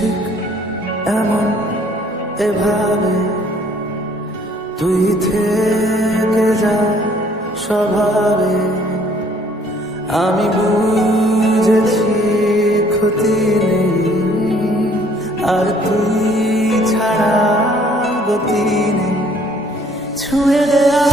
ঠিক এমন এভাবে তুই থেকে যা স্বভাবে। আমি বুঝেছি ক্ষতি নেই, আর তুই ছাড়া গতি নেই। ছুঁয়ে দেয়া